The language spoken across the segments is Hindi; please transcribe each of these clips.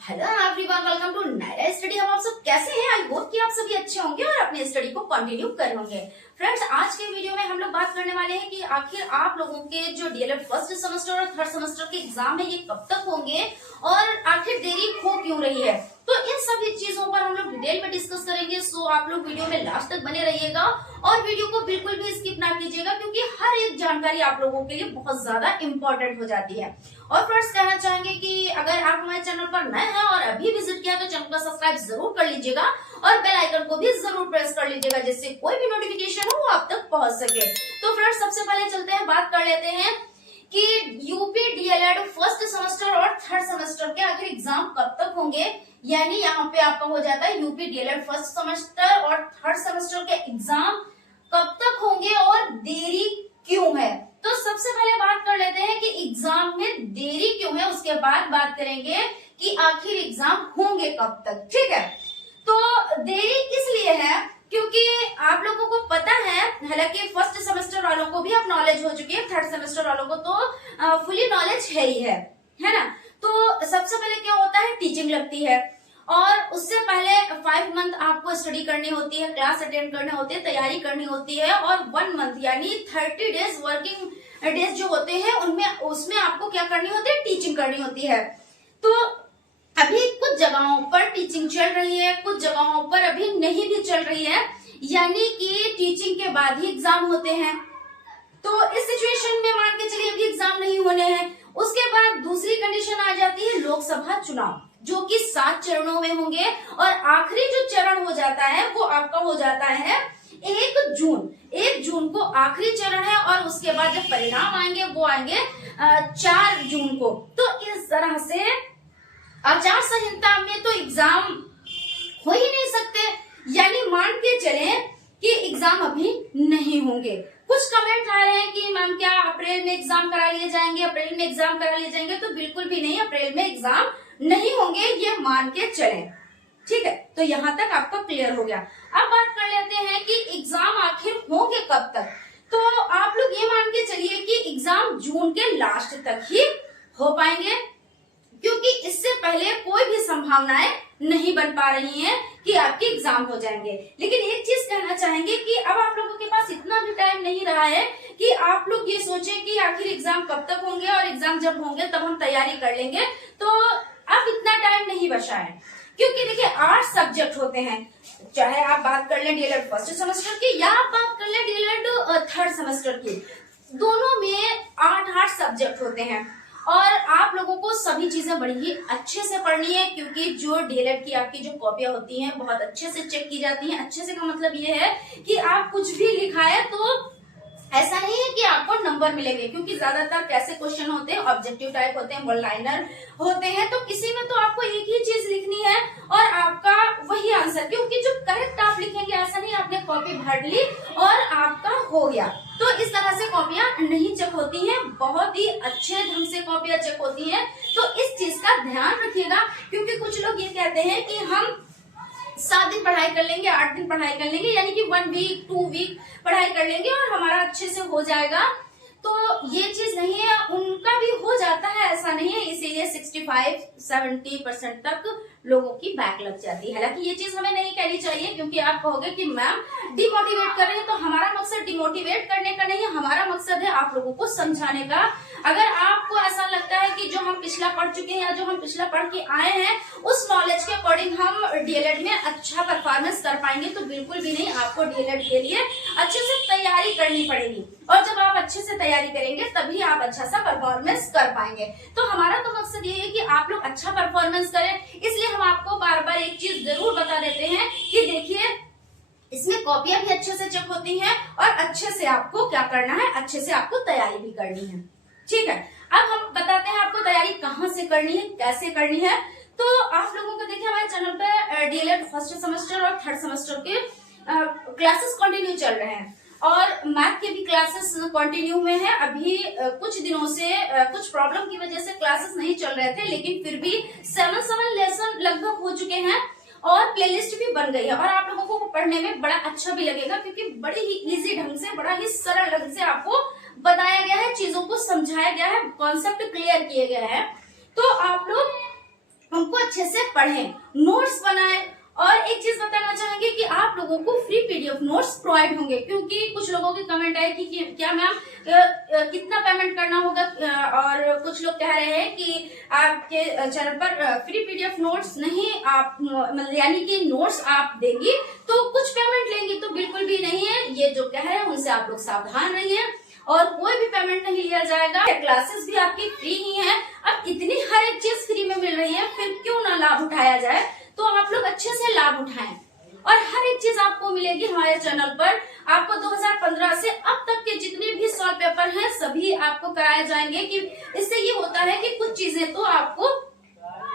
Hello everyone, welcome to Naira study. हम आप सब कैसे हैं? आई होप कि आप सभी अच्छे होंगे और अपने स्टडी को कंटिन्यू कर होंगे। फ्रेंड्स, आज के वीडियो में हम लोग बात करने वाले हैं कि आखिर आप लोगों के जो डीएलएड फर्स्ट सेमेस्टर और थर्ड सेमेस्टर के एग्जाम है ये कब तक होंगे और आखिर देरी हो क्यों रही है। तो इन सभी चीजों पर हम लोग डिटेल में डिस्कस करेंगे। सो आप लोग वीडियो में लास्ट तक बने रहिएगा और वीडियो को बिल्कुल भी स्किप ना कीजिएगा, क्योंकि हर एक जानकारी आप लोगों के लिए बहुत ज्यादा इंपॉर्टेंट हो जाती है। और फ्रेंड्स, कहना चाहेंगे कि अगर आप हमारे चैनल पर नए हैं और अभी विजिट किया तो चैनल को सब्सक्राइब जरूर कर लीजिएगा और बेल आइकन को भी जरूर प्रेस कर लीजिएगा, जिससे कोई भी नोटिफिकेशन हो वो आप तक पहुंच सके। तो फ्रेंड्स, सबसे पहले चलते हैं, बात कर लेते हैं कि यूपी डीएलएड फर्स्ट सेमेस्टर और थर्ड सेमेस्टर के आखिर एग्जाम कब तक होंगे। यानी यहाँ पे आपका हो जाता है यूपी डीएलएड फर्स्ट सेमेस्टर और थर्ड सेमेस्टर के एग्जाम कब तक होंगे और देरी क्यों है। तो सबसे पहले बात कर लेते हैं कि एग्जाम में देरी क्यों है, उसके बाद बात करेंगे कि आखिर एग्जाम होंगे कब तक। ठीक है, तो देरी इसलिए है क्योंकि आप लोगों को पता है, हालांकि फर्स्ट सेमेस्टर वालों को भी अब नॉलेज हो चुकी है, थर्ड सेमेस्टर वालों को तो फुली नॉलेज है ही है ना। तो सबसे पहले क्या होता है, टीचिंग लगती है और उससे पहले 5 मंथ आपको स्टडी करनी होती है, क्लास अटेंड करने होते हैं, तैयारी करनी होती है और 1 मंथ यानी 30 डेज वर्किंग डेज जो होते हैं उसमें आपको क्या करनी होती है, टीचिंग करनी होती है। तो अभी कुछ जगहों पर टीचिंग चल रही है, कुछ जगहों पर अभी नहीं भी चल रही है, यानी कि टीचिंग के बाद ही एग्जाम होते हैं। तो इस सिचुएशन में मान के चलिए अभी एग्जाम नहीं होने हैं। उसके बाद दूसरी कंडीशन आ जाती है लोकसभा चुनाव, जो कि 7 चरणों में होंगे और आखिरी जो चरण हो जाता है वो आपका हो जाता है 1 जून को आखिरी चरण है और उसके बाद जब परिणाम आएंगे वो आएंगे 4 जून को। तो इस तरह से आचार संहिता में तो एग्जाम हो ही नहीं सकते, यानी मान के चले कि एग्जाम अभी नहीं होंगे। कुछ कमेंट आ रहे हैं कि मैम क्या अप्रैल में एग्जाम करा लिए जाएंगे, अप्रैल में एग्जाम करा लिए जाएंगे। तो बिल्कुल भी नहीं, अप्रैल में एग्जाम नहीं होंगे, ये मान के चले। ठीक है, तो यहाँ तक आपका क्लियर हो गया। अब बात कर लेते हैं कि एग्जाम आखिर होंगे कब तक। तो आप लोग ये मान के चलिए कि एग्जाम जून के लास्ट तक ही हो पाएंगे, क्योंकि इससे पहले कोई भी संभावनाएं नहीं बन पा रही हैं कि आपके एग्जाम हो जाएंगे। लेकिन एक चीज कहना चाहेंगे कि अब आप लोगों के पास इतना भी टाइम नहीं रहा है कि आप लोग ये सोचें कि आखिर एग्जाम कब तक होंगे और एग्जाम जब होंगे तब हम तैयारी कर लेंगे। तो अब इतना टाइम नहीं बचा है, क्योंकि देखिए 8 सब्जेक्ट होते हैं, चाहे आप बात कर लें डीएलएड फर्स्ट सेमेस्टर की या आप बात कर लें डीएलएड थर्ड सेमेस्टर की, दोनों में 8 सब्जेक्ट होते हैं और आप लोगों को सभी चीजें बड़ी ही अच्छे से पढ़नी है, क्योंकि जो डीएलएड की आपकी जो कॉपियां होती हैं बहुत अच्छे से चेक की जाती हैं। अच्छे से का मतलब ये है कि आप कुछ भी लिखा है तो ऐसा नहीं है कि आपको नंबर मिलेंगे, क्योंकि ज्यादातर कैसे क्वेश्चन होते हैं, ऑब्जेक्टिव टाइप होते हैं, वन लाइनर होते हैं। तो किसी में तो आपको एक ही चीज लिखनी है और आपका वही आंसर, क्योंकि जो करेक्ट आप लिखेंगे, ऐसा नहीं आपने कॉपी भर ली और आपका हो गया। तो इस तरह से कॉपियां नहीं चेक होती हैं, बहुत ही अच्छे ढंग से कॉपियां चेक होती हैं। तो इस चीज का ध्यान रखिएगा, क्योंकि कुछ लोग ये कहते हैं कि हम 7 दिन पढ़ाई कर लेंगे, 8 दिन पढ़ाई कर लेंगे, यानी कि 1 वीक 2 वीक पढ़ाई कर लेंगे और हमारा अच्छे से हो जाएगा। तो ये चीज नहीं है, उनका भी हो जाता है, ऐसा नहीं है। इसीलिए 65-70% तक लोगों की बैक लग जाती है। हालांकि ये चीज हमें नहीं कहनी चाहिए, क्योंकि आप कहोगे कि मैम डिमोटिवेट कर रहे हैं, तो हमारा मकसद डिमोटिवेट करने का नहीं है, हमारा मकसद है आप लोगों को समझाने का। अगर आपको ऐसा लगता है कि जो हम पिछला पढ़ चुके हैं या जो हम पिछला पढ़ के आए हैं उस नॉलेज के अकॉर्डिंग हम डीएलएड में अच्छा परफॉर्मेंस कर पाएंगे, तो बिल्कुल भी नहीं, आपको डीएलएड के लिए अच्छे से तैयारी करनी पड़ेगी और जब आप अच्छे से तैयारी करेंगे तभी आप अच्छा सा परफॉर्मेंस कर पाएंगे। तो हमारा तो मकसद ये है कि आप लोग अच्छा परफॉर्मेंस करें, इसलिए हम आपको बार बार एक चीज जरूर बता देते हैं कि देखिए इसमें कॉपियां भी अच्छे से चेक होती हैं और अच्छे से आपको क्या करना है, अच्छे से आपको तैयारी भी करनी है। ठीक है, अब हम बताते हैं आपको तैयारी कहाँ से करनी है, कैसे करनी है। तो आप लोगों को देखिए हमारे चैनल पे डीएलएड फर्स्ट सेमेस्टर और थर्ड सेमेस्टर के क्लासेस कंटिन्यू चल रहे हैं और मैथ के भी क्लासेस कंटिन्यू में है। अभी कुछ दिनों से कुछ प्रॉब्लम की वजह से क्लासेस नहीं चल रहे थे, लेकिन फिर भी 7 लेसन लगभग हो चुके हैं और प्लेलिस्ट भी बन गई है और आप लोगों को पढ़ने में बड़ा अच्छा भी लगेगा, क्योंकि बड़े ही इजी ढंग से, बड़ा ही सरल ढंग से आपको बताया गया है, चीजों को समझाया गया है, कॉन्सेप्ट क्लियर किए गए हैं। तो आप लोग हमको अच्छे से पढ़ें, नोट्स बनाएं। और एक चीज बताना चाहेंगे कि आप लोगों को फ्री पीडीएफ नोट्स प्रोवाइड होंगे, क्योंकि कुछ लोगों के कमेंट आए कि क्या मैम कितना पेमेंट करना होगा, और कुछ लोग कह रहे हैं कि आपके चैनल पर फ्री पीडीएफ नोट्स नहीं, आप यानी कि नोट्स आप देंगी तो कुछ पेमेंट लेंगी, तो बिल्कुल भी नहीं है। ये जो कह रहे हैं उनसे आप लोग सावधान रहिए, और कोई भी पेमेंट नहीं लिया जाएगा। क्लासेस भी आपकी फ्री ही है। अब इतनी हर एक चीज फ्री में मिल रही है, फिर क्यों ना लाभ उठाया जाए। तो आप लोग अच्छे से लाभ उठाएं, और हर एक चीज आपको मिलेगी हमारे चैनल पर। आपको 2015 से अब तक के जितने भी सॉल्व पेपर हैं सभी आपको कराए जाएंगे। कि इससे ये होता है कि कुछ चीजें तो आपको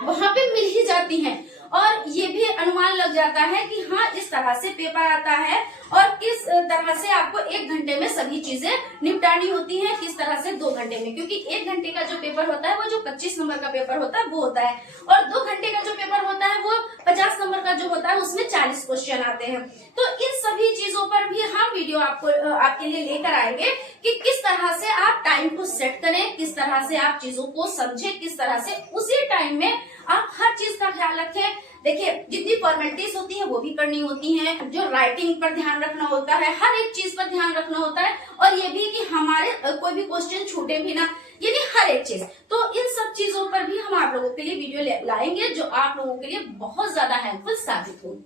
वहाँ पे मिल ही जाती हैं, और ये भी अनुमान लग जाता है कि हाँ इस तरह से पेपर आता है, और किस तरह से आपको 1 घंटे में सभी चीजें निपटानी होती हैं, किस तरह से 2 घंटे में। क्योंकि 1 घंटे का जो पेपर होता है वो जो 25 नंबर का पेपर होता है वो होता है, और 2 घंटे का जो पेपर होता है वो 50 नंबर का जो होता है उसमें 40 क्वेश्चन आते हैं। तो इन सभी चीजों पर भी हम वीडियो आपके लिए लेकर आएंगे कि किस तरह से आप टाइम को सेट करें, किस तरह से आप चीजों को समझें, किस तरह से उसी टाइम में आप हर चीज का ख्याल रखें। देखिए, जितनी फॉर्मेलिटीज होती है वो भी करनी होती हैं, जो राइटिंग पर ध्यान रखना होता है, हर एक चीज पर ध्यान रखना होता है, और ये भी कि हमारे कोई भी क्वेश्चन छूटे भी ना, यानी हर एक चीज। तो इन सब चीजों पर भी हम आप लोगों के लिए वीडियो लाएंगे जो आप लोगों के लिए बहुत ज्यादा हेल्पफुल साबित हो।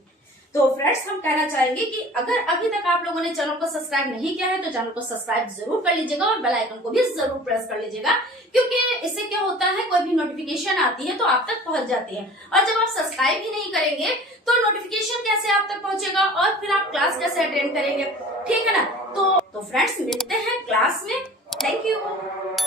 तो फ्रेंड्स, हम कहना चाहेंगे कि अगर अभी तक आप लोगों ने चैनल को सब्सक्राइब नहीं किया है तो चैनल को सब्सक्राइब जरूर कर लीजिएगा, और बेल आइकन को भी जरूर प्रेस कर लीजिएगा, क्योंकि इससे क्या होता है कोई भी नोटिफिकेशन आती है तो आप तक पहुंच जाती है। और जब आप सब्सक्राइब ही नहीं करेंगे तो नोटिफिकेशन कैसे आप तक पहुंचेगा, और फिर आप क्लास कैसे अटेंड करेंगे, ठीक है ना। तो फ्रेंड्स, मिलते हैं क्लास में। Thank you.